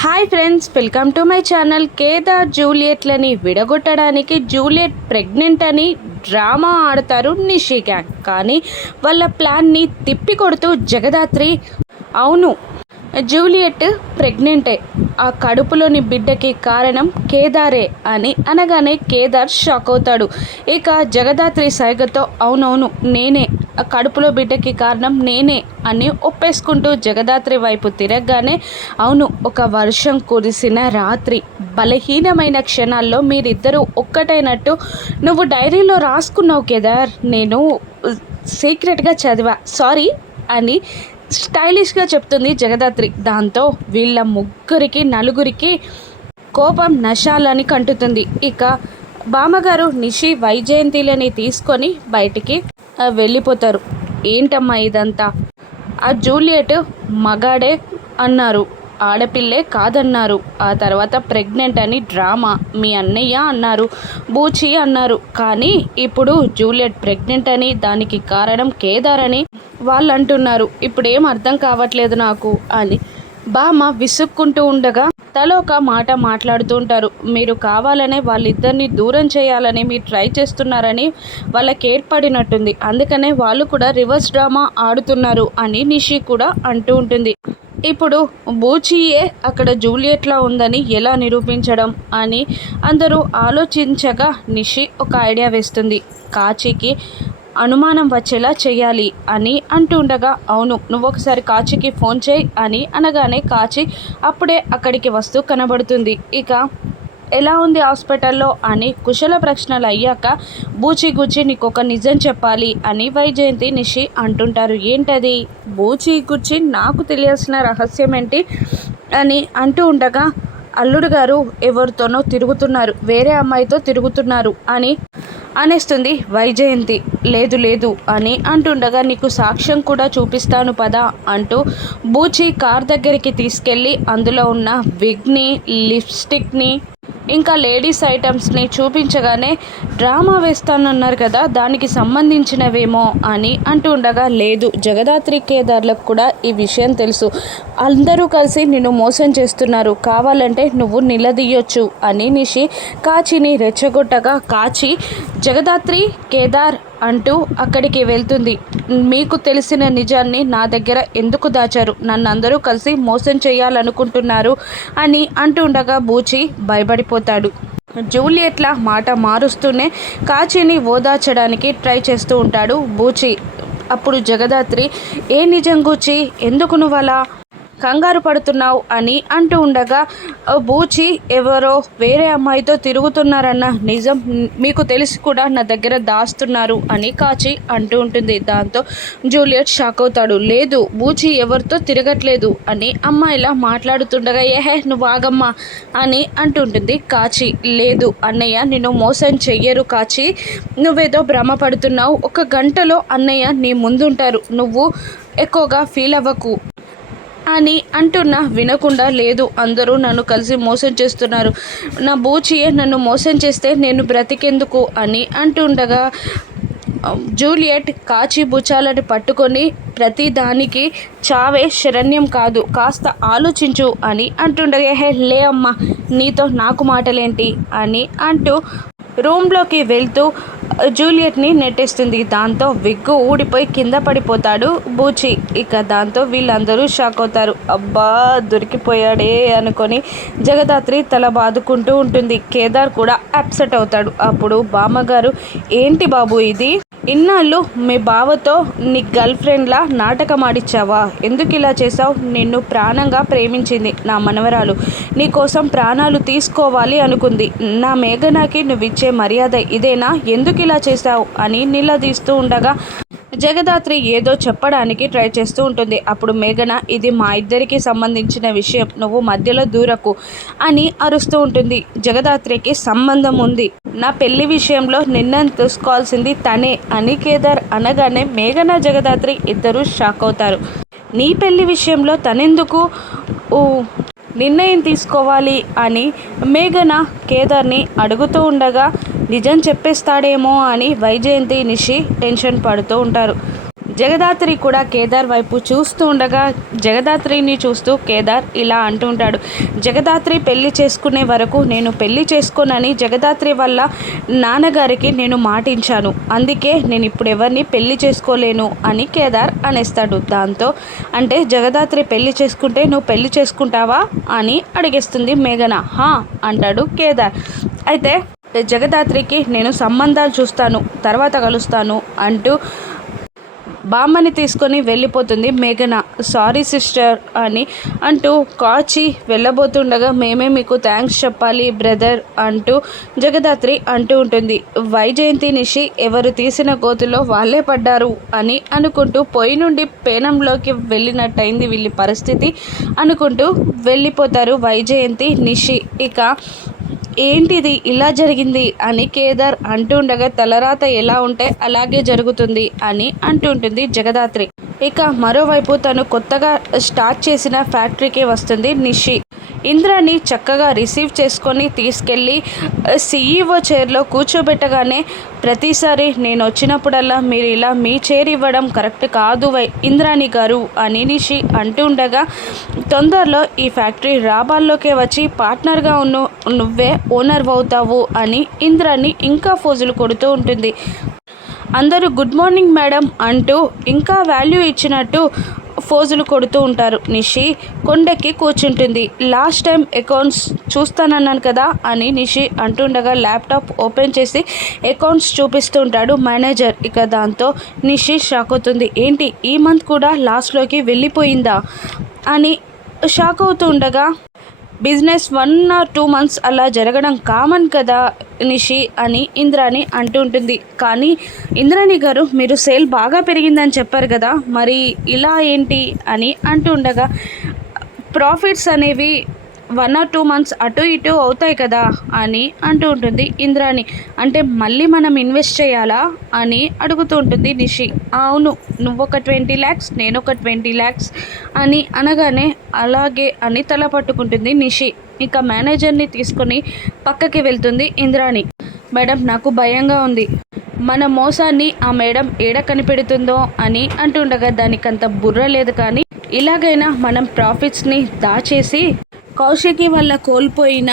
Hi friends welcome to my channel Kedar జూలియట్లని విడగొట్టడానికి Juliet pregnant అని drama ఆడతారు Nishi gang కానీ వాళ్ళ ప్లాన్ని తిప్పి కొడుతూ జగదాత్రి. అవును జూలియట్ ప్రెగ్నెంటే. ఆ కడుపులోని బిడ్డకి కారణం కేదారే అని అనగానే కేదార్ షాక్ అవుతాడు. ఇక జగదాత్రి సైగతో అవునవును నేనే. ఆ కడుపులో బిడ్డకి కారణం నేనే అని ఒప్పేసుకుంటూ జగదాత్రి వైపు తిరగగానే అవును ఒక వర్షం కురిసిన రాత్రి. బలహీనమైన క్షణాల్లో మీరిద్దరూ ఒక్కటైనట్టు. నువ్వు డైరీలో రాసుకున్నావు కేదార్. నేను సీక్రెట్గా చదివా. సారీ అని స్టైలిష్గా చెప్తుంది జగదాత్రి. దాంతో వీళ్ళ ముగ్గురికి నలుగురికి కోపం నశాలని కంటుతుంది. ఇక బామ్మగారు నిషి వైజయంతిలని తీసుకొని బయటికి వెళ్ళిపోతారు. ఏంటమ్మా ఇదంతా? ఆ జూలియట్ మగాడే అన్నారు. ఆడపిల్లే కాదన్నారు. ఆ తర్వాత ప్రెగ్నెంట్ అని డ్రామా. మీ అన్నయ్య అన్నారు బూచి అన్నారు. కానీ ఇప్పుడు జూలియట్ ప్రెగ్నెంట్ అని దానికి కారణం కేదార్ అని వాళ్ళు అంటున్నారు ఇప్పుడేం అర్థం కావట్లేదు నాకు అని. బామ్మ విసుక్కుంటూ ఉండగా తల ఒక మాట మాట్లాడుతూ ఉంటారు. మీరు కావాలనే వాళ్ళిద్దరిని దూరం చేయాలని మీరు ట్రై చేస్తున్నారని వాళ్ళకి ఏర్పడినట్టుంది. అందుకనే వాళ్ళు కూడా రివర్స్ డ్రామా ఆడుతున్నారు అని నిషి కూడా అంటూ ఉంటుంది. ఇప్పుడు బూచియే అక్కడ జూలియట్లా ఉందని ఎలా నిరూపించడం అని అందరూ ఆలోచించగా నిషి ఒక ఐడియా వేస్తుంది. కాచికి అనుమానం వచ్చేలా చేయాలి అని అంటుండగా అవును నువ్వు ఒకసారి కాచికి ఫోన్ చేయి అని అనగానే కాచి అప్పుడే అక్కడికి వస్తూ కనబడుతుంది. ఇక ఎలా ఉంది హాస్పిటల్లో? అని కుశల ప్రశ్నలు అయ్యాక బూచి గుచ్చి నీకు ఒక నిజం చెప్పాలి అని వైజయంతి నిషి అంటుంటారు. ఏంటది? బూచి గుచ్చి నాకు తెలియాల్సిన రహస్యం ఏంటి? అని అంటూ ఉండగా అల్లుడు గారు ఎవరితోనో తిరుగుతున్నారు. వేరే అమ్మాయితో తిరుగుతున్నారు అని అనేస్తుంది. వైజయంతి లేదు లేదు అని అంటుండగా నీకు సాక్ష్యం కూడా చూపిస్తాను పదా అంటూ బూచి కార్ దగ్గరికి తీసుకెళ్ళి అందులో ఉన్న విగ్ని లిప్స్టిక్ని ఇంకా లేడీస్ ఐటమ్స్ని చూపించగానే డ్రామా వేస్తానన్నారు కదా దానికి సంబంధించినవేమో అని అంటూ ఉండగా లేదు జగదాత్రి కేదార్లకు కూడా ఈ విషయం తెలుసు. అందరూ కలిసి నిన్ను మోసం చేస్తున్నారు. కావాలంటే నువ్వు నిలదీయొచ్చు అని నిషి కాచిని రెచ్చగొట్టగా కాచి జగదాత్రి కేదార్ అంటూ అక్కడికి వెళ్తుంది. మీకు తెలిసిన నిజాన్ని నా దగ్గర ఎందుకు దాచారు? నన్ను అందరూ కలిసి మోసం చేయాలనుకుంటున్నారు అని అంటుండగా బూచి భయపడిపోతాడు. జూలియట్ల మాట మారుస్తూనే కాచిని ఓదార్చడానికి ట్రై చేస్తూ ఉంటాడు బూచి. అప్పుడు జగదాత్రి ఏ నిజం గూచి? ఎందుకు నువ్వు అలా కంగారు పడుతున్నావు అని అంటూ ఉండగా బూచి ఎవరో వేరే అమ్మాయితో తిరుగుతున్నారన్న నిజం మీకు తెలిసి కూడా నా దగ్గర దాస్తున్నారు అని కాచి అంటూ ఉంటుంది. దాంతో జూలియట్ షాక్ అవుతాడు. లేదు బూచి ఎవరితో తిరగట్లేదు అని అమ్మాయిలా మాట్లాడుతుండగా ఏహే నువ్వు ఆగమ్మా అని అంటుంటుంది కాచి లేదు అన్నయ్య నిన్ను మోసం చెయ్యరు. కాచి నువ్వేదో భ్రమ పడుతున్నావు. ఒక గంటలో అన్నయ్య నీ ముందుంటారు. నువ్వు ఎక్కువగా ఫీల్ అవ్వకు. అని అంటున్నా వినకుండా లేదు. అందరూ నన్ను కలిసి మోసం చేస్తున్నారు. నా బూచియే నన్ను మోసం చేస్తే నేను బ్రతికెందుకు అని అంటుండగా జూలియట్ కాచి బుచాలని పట్టుకొని ప్రతి దానికి చావే శరణ్యం కాదు కాస్త ఆలోచించు అని అంటుండగా హే లే అమ్మా నీతో నాకు మాటలేంటి? అని అంటూ రూమ్లోకి వెళ్తూ జూలియట్ని నెట్టేస్తుంది. దాంతో విగ్గు ఊడిపోయి కింద పడిపోతాడు బూచి. ఇక దాంతో వీళ్ళందరూ షాక్ అవుతారు. అబ్బా దొరికిపోయాడే అనుకొని జగదాత్రి తల బాదుకుంటూ ఉంటుంది. కేదార్ కూడా అప్సెట్ అవుతాడు. అప్పుడు బామ్మగారు ఏంటి బాబు ఇది? ఇన్నాళ్ళు మీ బావతో నీ గర్ల్ ఫ్రెండ్లా నాటకం ఆడిచ్చావా ఎందుకు ఇలా చేసావు నిన్ను ప్రాణంగా ప్రేమించింది నా మనవరాలు. నీ కోసం ప్రాణాలు తీసుకోవాలి అనుకుంది. నా మేఘనాకి నువ్వు ఇచ్చే మర్యాద ఇదేనా? ఎందుకు ఇలా చేసావు అని నిలదీస్తూ ఉండగా జగదాత్రి ఏదో చెప్పడానికి ట్రై చేస్తూ ఉంటుంది. అప్పుడు మేఘన ఇది మా ఇద్దరికి సంబంధించిన విషయం నువ్వు మధ్యలో దూరకు అని అరుస్తూ ఉంటుంది. జగదాత్రికి సంబంధం ఉంది. నా పెళ్ళి విషయంలో నిర్ణయం తీసుకోవాల్సింది తనే అని కేదార్ అనగానే మేఘన జగదాత్రి ఇద్దరు షాక్ అవుతారు. నీ పెళ్ళి విషయంలో తనెందుకు? నిర్ణయం తీసుకోవాలి అని మేఘన కేదార్ని అడుగుతూ ఉండగా నిజం చెప్పేస్తాడేమో అని వైజయంతి నిషి టెన్షన్ పడుతూ ఉంటారు. జగదాత్రి కూడా కేదార్ వైపు చూస్తూ ఉండగా జగదాత్రిని చూస్తూ కేదార్ ఇలా అంటూ ఉంటాడు. జగదాత్రి పెళ్ళి చేసుకునే వరకు నేను పెళ్ళి చేసుకోనని జగదాత్రి వల్ల నాన్నగారికి నేను మాటించాను. అందుకే నేను ఇప్పుడు ఎవరిని పెళ్ళి చేసుకోలేను అని కేదార్ అనేస్తాడు. దాంతో అంటే జగదాత్రి పెళ్ళి చేసుకుంటే నువ్వు పెళ్ళి చేసుకుంటావా అని అడిగేస్తుంది మేఘన. హా అంటాడు కేదార్. అయితే జగదాత్రికి నేను సంబంధాలు చూస్తాను తర్వాత కలుస్తాను అంటూ బామ్మని తీసుకొని వెళ్ళిపోతుంది మేఘన. సారీ సిస్టర్ అని అంటూ కాచి వెళ్ళబోతుండగా మేమే మీకు థ్యాంక్స్ చెప్పాలి బ్రదర్ అంటూ జగదాత్రి అంటూ ఉంటుంది. వైజయంతి నిషి ఎవరు తీసిన గోతులో వాళ్ళే పడ్డారు అని అనుకుంటూ పొయ్యి నుండి పేనంలోకి వెళ్ళినట్టయింది వీళ్ళ పరిస్థితి అనుకుంటూ వెళ్ళిపోతారు వైజయంతి నిషి. ఇక ఏంటిది ఇలా జరిగింది అని కేదార్ అంటుండగా తలరాత ఎలా ఉంటే అలాగే జరుగుతుంది అని అంటుంటుంది జగదాత్రి. ఇక మరోవైపు తను కొత్తగా స్టార్ట్ చేసిన ఫ్యాక్టరీకి వస్తుంది నిషి. ఇంద్రాని చక్కగా రిసీవ్ చేసుకొని తీసుకెళ్ళి సీఈఓ చైర్లో కూర్చోబెట్టగానే ప్రతిసారి నేను వచ్చినప్పుడల్లా మీరు ఇలా మీ చైర్ ఇవ్వడం కరెక్ట్ కాదు వై ఇంద్రాణి గారు అని నిషి అంటూ ఉండగా తొందరలో ఈ ఫ్యాక్టరీ రాబాల్లోకే వచ్చి పార్ట్నర్గా ఉన్న నువ్వే ఓనర్ అవుతావు అని ఇంద్రాన్ని ఇంకా ఫోజులు కొడుతూ ఉంటుంది. అందరూ గుడ్ మార్నింగ్ మేడం అంటూ ఇంకా వాల్యూ ఇచ్చినట్టు ఫోజులు కొడుతూ ఉంటారు. నిషి కొండెక్కి కూర్చుంటుంది. లాస్ట్ టైం అకౌంట్స్ చూస్తానన్నాను కదా అని నిషి అంటుండగా ల్యాప్టాప్ ఓపెన్ చేసి అకౌంట్స్ చూపిస్తూ ఉంటాడు మేనేజర్. ఇక దాంతో నిషి షాక్ అవుతుంది. ఏంటి ఈ మంత్ కూడా లాస్ట్లోకి వెళ్ళిపోయిందా? అని షాక్ అవుతూ ఉండగా business one or two months అలా జరగడం కామన్ కదా నిషి అని ఇంద్రాణి అంటుంటుంది కానీ ఇంద్రాణి గారు మీరు సేల్ బాగా పెరిగిందని చెప్పారు కదా మరి ఇలా ఏంటి? అని అంటూ ఉండగా ప్రాఫిట్స్ అనేవి వన్ ఆర్ టూ మంత్స్ అటు ఇటు అవుతాయి కదా అని అంటూ ఉంటుంది ఇంద్రాణి. అంటే మళ్ళీ మనం ఇన్వెస్ట్ చేయాలా అని అడుగుతూ ఉంటుంది నిషి అవును నువ్వు ఒక ట్వంటీ ల్యాక్స్ నేను ఒక ట్వంటీ ల్యాక్స్ అని అనగానే అలాగే అని తల పట్టుకుంటుంది నిషి ఇక మేనేజర్ని తీసుకొని పక్కకి వెళ్తుంది ఇంద్రాణి. మేడం నాకు భయంగా ఉంది. మన మోసాన్ని ఆ మేడం ఏడ కనిపెడుతుందో అని అంటుండగా దానికంత బుర్ర లేదు కానీ ఇలాగైనా మనం ప్రాఫిట్స్ని దాచేసి కౌశికి వల్ల కోల్పోయిన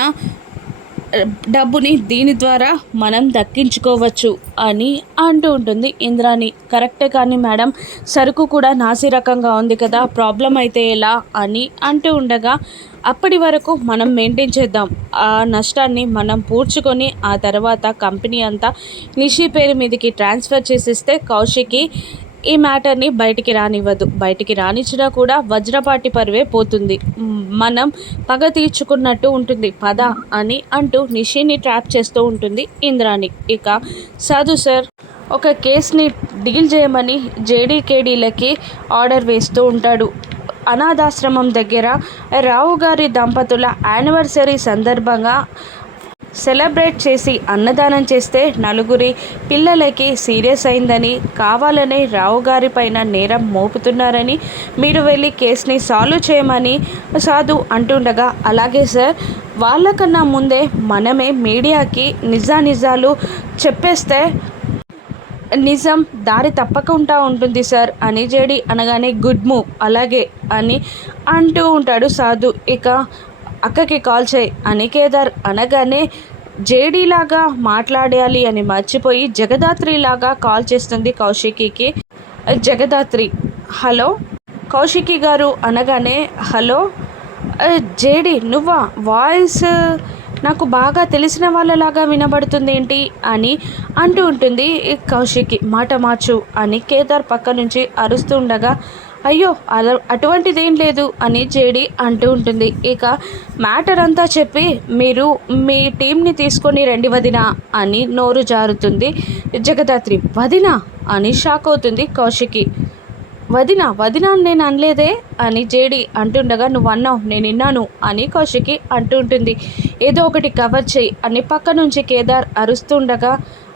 డబ్బుని దీని ద్వారా మనం దక్కించుకోవచ్చు అని అంటూ ఉంటుంది ఇంద్రాణి. కరెక్టే కానీ మేడం సరుకు కూడా నాసి రకంగా ఉంది కదా ప్రాబ్లం అయితే ఎలా అని అంటూ ఉండగా అప్పటి వరకు మనం మెయింటైన్ చేద్దాం. ఆ నష్టాన్ని మనం పూడ్చుకొని ఆ తర్వాత కంపెనీ అంతా నిషి పేరు మీదకి ట్రాన్స్ఫర్ చేసిస్తే కౌశికి ఈ మ్యాటర్ని బయటికి రానివ్వదు. బయటికి రానిచ్చినా కూడా వజ్రపాటి పరువే పోతుంది. మనం పగ తీర్చుకున్నట్టు ఉంటుంది. పద అని అంటూ నిషిని ట్రాప్ చేస్తూ ఉంటుంది ఇంద్రాణి. ఇక సాధు సార్ ఒక కేసుని డీల్ చేయమని జేడీకేడీలకి ఆర్డర్ వేస్తూ ఉంటాడు. అనాథాశ్రమం దగ్గర రావు గారి దంపతుల యానివర్సరీ సందర్భంగా సెలబ్రేట్ చేసి అన్నదానం చేస్తే నలుగురి పిల్లలకి సీరియస్ అయిందని కావాలనే రావు గారి పైన నేరం మోపుతున్నారని మీరు వెళ్ళి కేసుని సాల్వ్ చేయమని సాధు అంటుండగా అలాగే సార్ వాళ్ళకన్నా ముందే మనమే మీడియాకి నిజానిజాలు చెప్పేస్తే నిజం దారి తప్పకుండా ఉంటుంది సార్ అని జేడి అనగానే గుడ్ మూవ్ అలాగే అని అంటూ ఉంటాడు సాధు. ఇక అక్కకి కాల్ చేయి అని కేదార్ అనగానే జేడీలాగా మాట్లాడాలి అని మర్చిపోయి జగదాత్రిలాగా కాల్ చేస్తుంది కౌశికీకి. జగదాత్రి హలో? కౌశికి గారు అనగానే హలో? జేడి నువ్వా? వాయిస్ నాకు బాగా తెలిసిన వాళ్ళలాగా వినబడుతుంది ఏంటి? అని అంటూ ఉంటుంది కౌశికి. మాట మార్చు అని కేదార్ పక్క నుంచి అరుస్తుండగా అయ్యో అలా అటువంటిదేం లేదు అని జేడి అంటూ ఉంటుంది. ఇక మ్యాటర్ అంతా చెప్పి మీరు మీ టీంని తీసుకొని రండి వదిన అని నోరు జారుతుంది. జగదాత్రి వదిన అని షాక్ అవుతుంది కౌశికి. వదిన వదిన నేను అనలేదే అని జేడి అంటుండగా నువ్వు అన్నావు నేను విన్నాను అని కౌశికి అంటుంటుంది ఏదో ఒకటి కవర్ చేయి అని పక్క నుంచి కేదార్ అరుస్తుండగా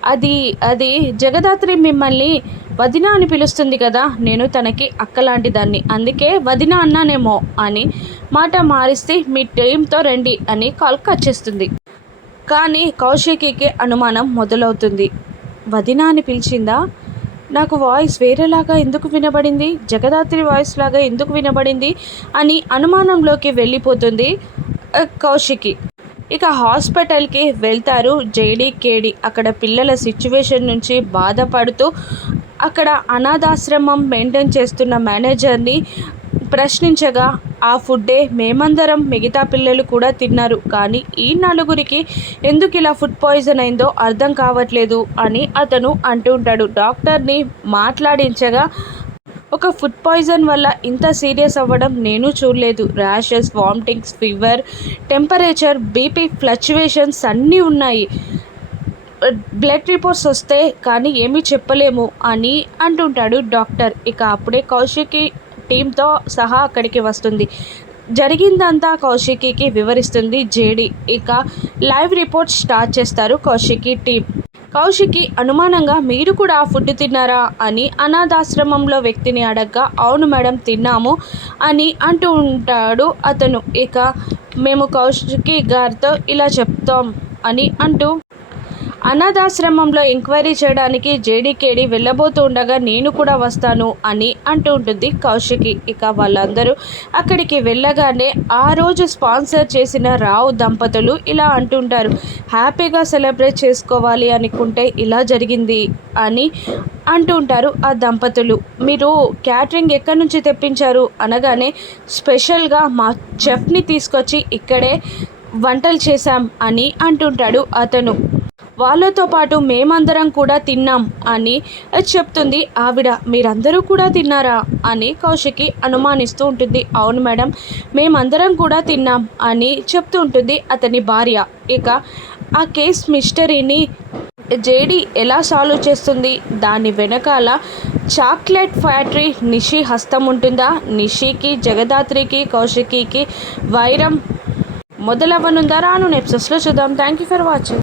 అది అది జగదాత్రి మిమ్మల్ని వదిన అని పిలుస్తుంది కదా నేను తనకి అక్కలాంటి దాన్ని అందుకే వదిన అన్నానేమో అని మాట మారిస్తే మీ టీంతో రండి అని కాల్ కట్ చేస్తుంది కానీ కౌశికికి అనుమానం మొదలవుతుంది. వదిన అని పిలిచిందా? నాకు వాయిస్ వేరేలాగా ఎందుకు వినబడింది? జగదాత్రి వాయిస్ లాగా ఎందుకు వినబడింది? అని అనుమానంలోకి వెళ్ళిపోతుంది కౌశికి. ఇక హాస్పిటల్కి వెళ్తారు జేడికేడి అక్కడ పిల్లల సిచ్యువేషన్ నుంచి బాధపడుతూ అక్కడ అనాథాశ్రమం మెయింటైన్ చేస్తున్న మేనేజర్ని ప్రశ్నించగా ఆ ఫుడ్డే మేమందరం మిగతా పిల్లలు కూడా తిన్నారు. కానీ ఈ నలుగురికి ఎందుకు ఇలా ఫుడ్ పాయిజన్ అయిందో అర్థం కావట్లేదు అని అతను అంటుంటాడు డాక్టర్ని మాట్లాడించగా ఒక ఫుడ్ పాయిజన్ వల్ల ఇంత సీరియస్ అవ్వడం నేను చూడలేదు. Rashes vomitings fever temperature BP fluctuations అన్నీ ఉన్నాయి. బ్లడ్ రిపోర్ట్స్ వస్తే కానీ ఏమీ చెప్పలేము అని అంటుంటాడు డాక్టర్. ఇక అప్పుడే కౌశికి టీంతో సహా అక్కడికి వస్తుంది. జరిగిందంతా కౌశికికి వివరిస్తుంది జేడి. ఇక లైవ్ రిపోర్ట్ స్టార్ట్ చేస్తారు కౌశికి టీం. కౌశికి అనుమానంగా మీరు కూడా ఫుడ్ తిన్నారా అని అనాథాశ్రమంలో వ్యక్తిని అడగ్గా అవును మేడం తిన్నాము అని అంటూ ఉంటాడు అతను. ఇక మేము కౌశికి గారితో ఇలా చెప్తాం అని అంటూ అనాథాశ్రమంలో ఎంక్వైరీ చేయడానికి జేడీకేడి వెళ్ళబోతుండగా నేను కూడా వస్తాను అని అంటూ ఉంటుంది కౌశికి. ఇక వాళ్ళందరూ అక్కడికి వెళ్ళగానే ఆ రోజు స్పాన్సర్ చేసిన రావు దంపతులు ఇలా అంటుంటారు హ్యాపీగా సెలబ్రేట్ చేసుకోవాలి అనుకుంటే ఇలా జరిగింది అని అంటుంటారు ఆ దంపతులు. మీరు క్యాటరింగ్ ఎక్కడి నుంచి తెప్పించారు? అనగానే స్పెషల్గా మా చెఫ్ని తీసుకొచ్చి ఇక్కడే వంటలు చేశాం అని అంటుంటాడు అతను. వాళ్ళతో పాటు మేమందరం కూడా తిన్నాం అని చెప్తుంది ఆవిడ. మీరందరూ కూడా తిన్నారా అని కౌశికి అనుమానిస్తూ ఉంటుంది. అవును మేడం మేమందరం కూడా తిన్నాం అని చెప్తూ ఉంటుంది అతని భార్య. ఇక ఆ కేస్ మిస్టరీని జేడి ఎలా సాల్వ్ చేస్తుంది? దాని వెనకాల చాక్లెట్ ఫ్యాక్టరీ నిషి హస్తం ఉంటుందా? నిషికి జగదాత్రికి కౌశికికి వైరం మొదలవ్వనుందా? రాను ఎపిసోడ్స్లో చూద్దాం. Thank you for watching